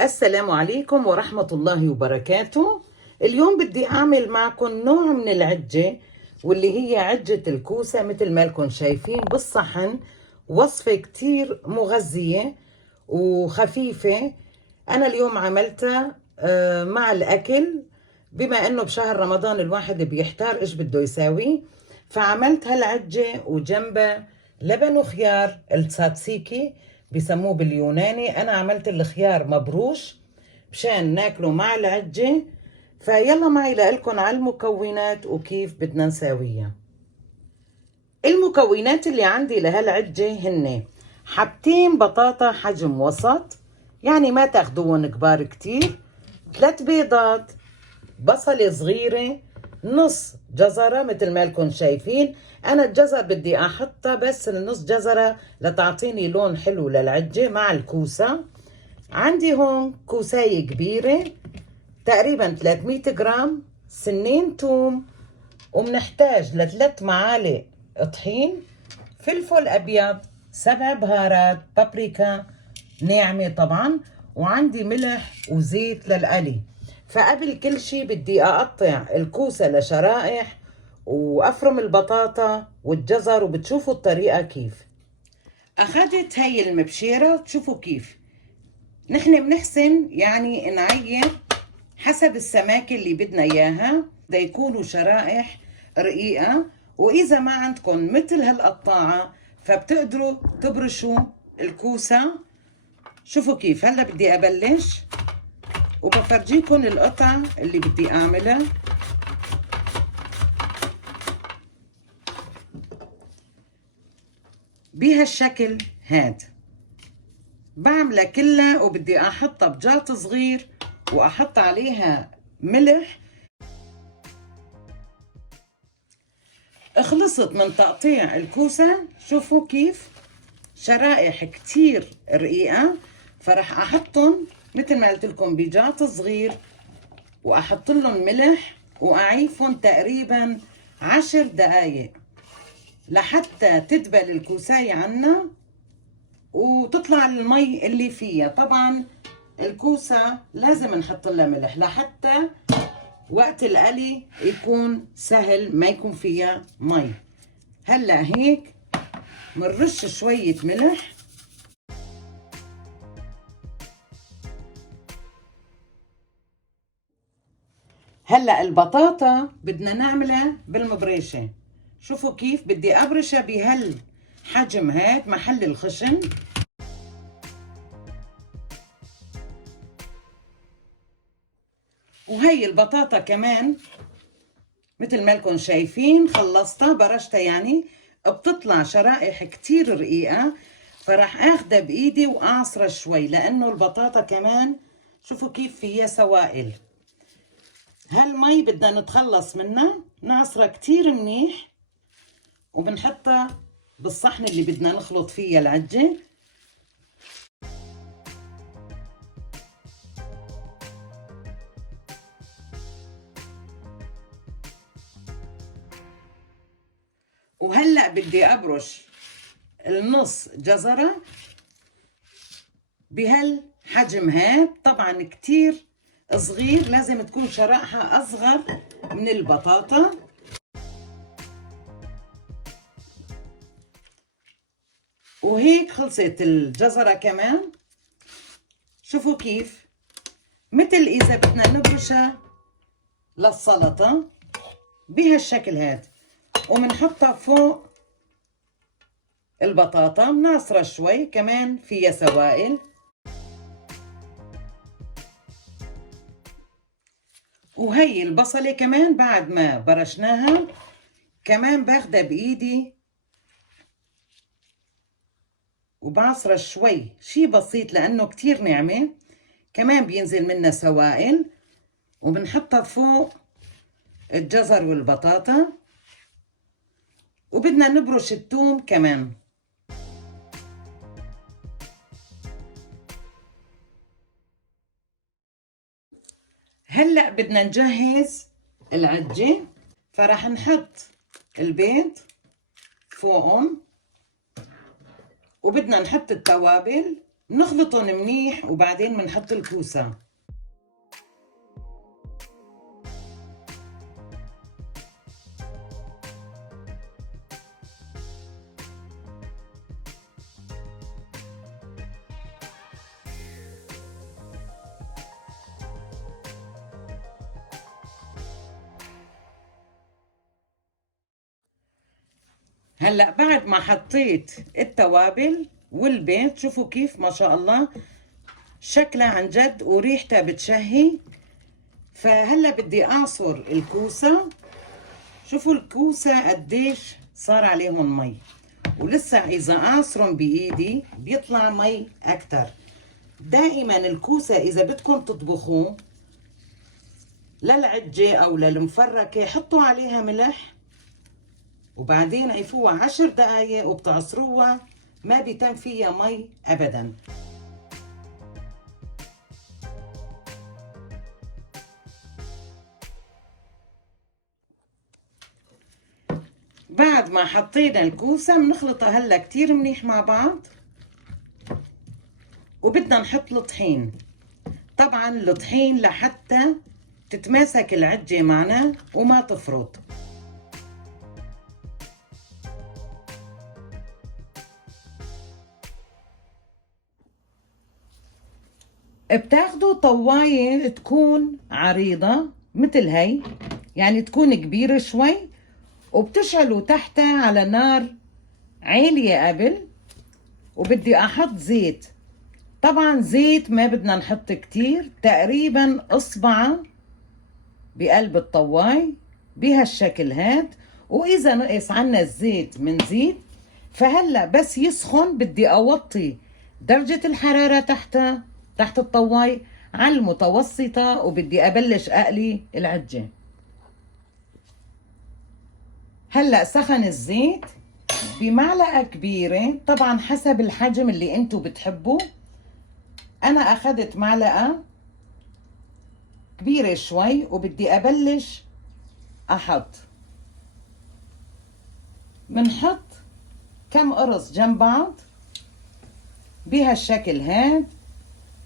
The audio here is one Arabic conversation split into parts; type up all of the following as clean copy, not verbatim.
السلام عليكم ورحمة الله وبركاته. اليوم بدي أعمل معكم نوع من العجة، واللي هي عجة الكوسة. مثل ما لكم شايفين بالصحن، وصفة كتير مغذية وخفيفة. أنا اليوم عملتها مع الأكل، بما أنه بشهر رمضان الواحد بيحتار إيش بده يساوي، فعملت هالعجة وجنبها لبن وخيار التساتسيكي بسموه باليوناني. أنا عملت الخيار مبروش مشان ناكله مع العجة. فيلا معي لقلكن على المكونات وكيف بدنا نساويها. المكونات اللي عندي لهالعجة هن حبتين بطاطا حجم وسط، يعني ما تاخدوهم كبار كتير، 3 بيضات، بصلة صغيرة، نص جزرة مثل ما لكم شايفين. أنا الجزر بدي أحطها بس النص جزرة لتعطيني لون حلو للعجة مع الكوسة. عندي هون كوساية كبيرة تقريبا 300 جرام، سنين توم، ومنحتاج ل3 معالق طحين، فلفل أبيض، 7 بهارات، بابريكا ناعمة طبعا، وعندي ملح وزيت للقلي. فقبل كل شي بدي أقطع الكوسة لشرائح وأفرم البطاطا والجزر، وبتشوفوا الطريقة كيف. أخذت هي المبشرة، تشوفوا كيف نحن بنحسن يعني نعير حسب السماكة اللي بدنا إياها، بدها يكونوا شرائح رقيقة. وإذا ما عندكم مثل هالقطاعة فبتقدروا تبرشوا الكوسة. شوفوا كيف هلا بدي أبلش وبفرجيكم القطع اللي بدي أعملها. بهالشكل هاد بعملها كلها، وبدي أحطها بجاط صغير وأحط عليها ملح. خلصت من تقطيع الكوسة، شوفوا كيف شرائح كتير رقيقة. فرح أحطهم مثل ما قلت لكم بجاط صغير، وأحط لهم ملح وأعيفهم تقريبا 10 دقايق لحتى تدبل الكوساية عنا وتطلع المي اللي فيها. طبعا الكوسة لازم نحط لها ملح لحتى وقت القلي يكون سهل، ما يكون فيها مي. هلا هيك منرش شوية ملح. هلا البطاطا بدنا نعملها بالمبرشة. شوفوا كيف بدي ابرشها بهالحجم هيك محل الخشن. وهي البطاطا كمان مثل ما لكم شايفين خلصتها برشتها، يعني بتطلع شرائح كتير رقيقة. فراح اخدها بايدي واعصرها شوي، لانه البطاطا كمان شوفوا كيف فيها سوائل. هالمي بدنا نتخلص منها، نعصرها كتير منيح وبنحطها بالصحن اللي بدنا نخلط فيها العجة. وهلأ بدي أبرش النص جزرة بهالحجم هاد، طبعا كتير صغير، لازم تكون شرائحها أصغر من البطاطا. وهيك خلصت الجزرة كمان. شوفوا كيف مثل إذا بدنا نبرشها للسلطة بهالشكل هاد، ومنحطها فوق البطاطا، بنعصرها شوي كمان فيها سوائل. وهي البصلة كمان بعد ما برشناها كمان باخدها بإيدي وبعصرها شوي، شي بسيط لأنه كتير ناعمة، كمان بينزل منها سوائل. وبنحطها فوق الجزر والبطاطا، وبدنا نبرش الثوم كمان. هلأ بدنا نجهز العجة، فراح نحط البيض فوقهم، وبدنا نحط التوابل نخلطهم منيح وبعدين بنحط الكوسة. هلأ بعد ما حطيت التوابل والبيض، شوفوا كيف ما شاء الله شكلها عن جد وريحتها بتشهي. فهلأ بدي أعصر الكوسة. شوفوا الكوسة قديش صار عليهم مي، ولسه إذا أعصرهم بإيدي بيطلع مي أكتر. دائما الكوسة إذا بدكم تطبخوه للعجة أو للمفركة حطوا عليها ملح وبعدين عيفوها 10 دقايق وبتعصروها، ما بيتم فيها مي أبدا. بعد ما حطينا الكوسة بنخلطها هلا كتير منيح مع بعض، وبدنا نحط الطحين. طبعا الطحين لحتى تتماسك العجة معنا وما تفرط. بتاخدوا طواية تكون عريضة مثل هي، يعني تكون كبيرة شوي، وبتشعلوا تحتها على نار عالية قبل. وبدي احط زيت. طبعا زيت ما بدنا نحط كتير، تقريبا اصبعة بقلب الطواي بهالشكل هاد. واذا نقص عنا الزيت منزيد. فهلا بس يسخن بدي اوطي درجة الحرارة تحت الطواي على المتوسطة، وبدي ابلش اقلي العجة. هلا سخن الزيت بمعلقة كبيرة، طبعا حسب الحجم اللي انتو بتحبوا. انا اخذت معلقة كبيرة شوي وبدي ابلش احط. بنحط كم قرص جنب بعض بهالشكل هاد،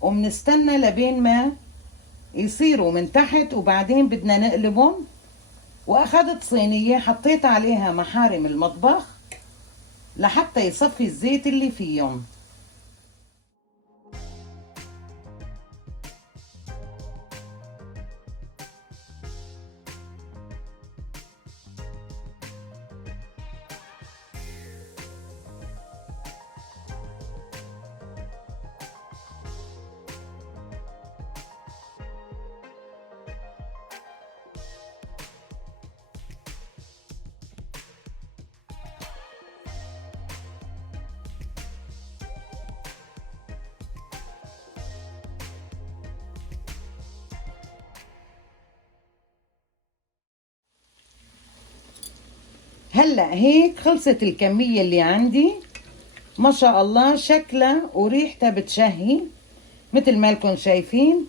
وبنستنى لبين ما يصيروا من تحت، وبعدين بدنا نقلبهم. واخذت صينية حطيت عليها محارم المطبخ لحتى يصفي الزيت اللي فيهم. هلا هيك خلصت الكمية اللي عندي. ما شاء الله شكلها وريحتها بتشهي مثل ما لكم شايفين.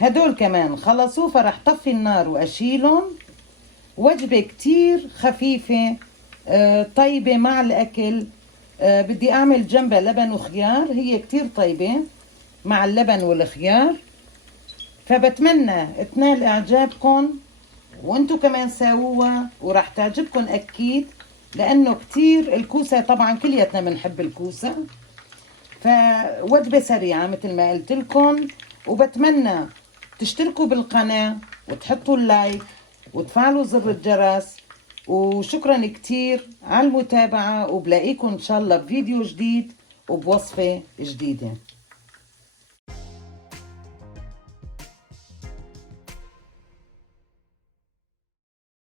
هدول كمان خلصوا، فرح طفي النار واشيلهم. وجبة كتير خفيفة طيبة مع الاكل. بدي اعمل جنبها لبن وخيار، هي كتير طيبة مع اللبن والخيار. فبتمنى تنال اعجابكم، وانتو كمان ساووها وراح تعجبكم اكيد، لانه كتير الكوسة طبعا كلياتنا بنحب الكوسة. فوجبة سريعة مثل ما قلت لكم. وبتمنى تشتركوا بالقناة وتحطوا اللايك وتفعلوا زر الجرس. وشكرا كتير على المتابعة، وبلاقيكم ان شاء الله بفيديو جديد وبوصفة جديدة.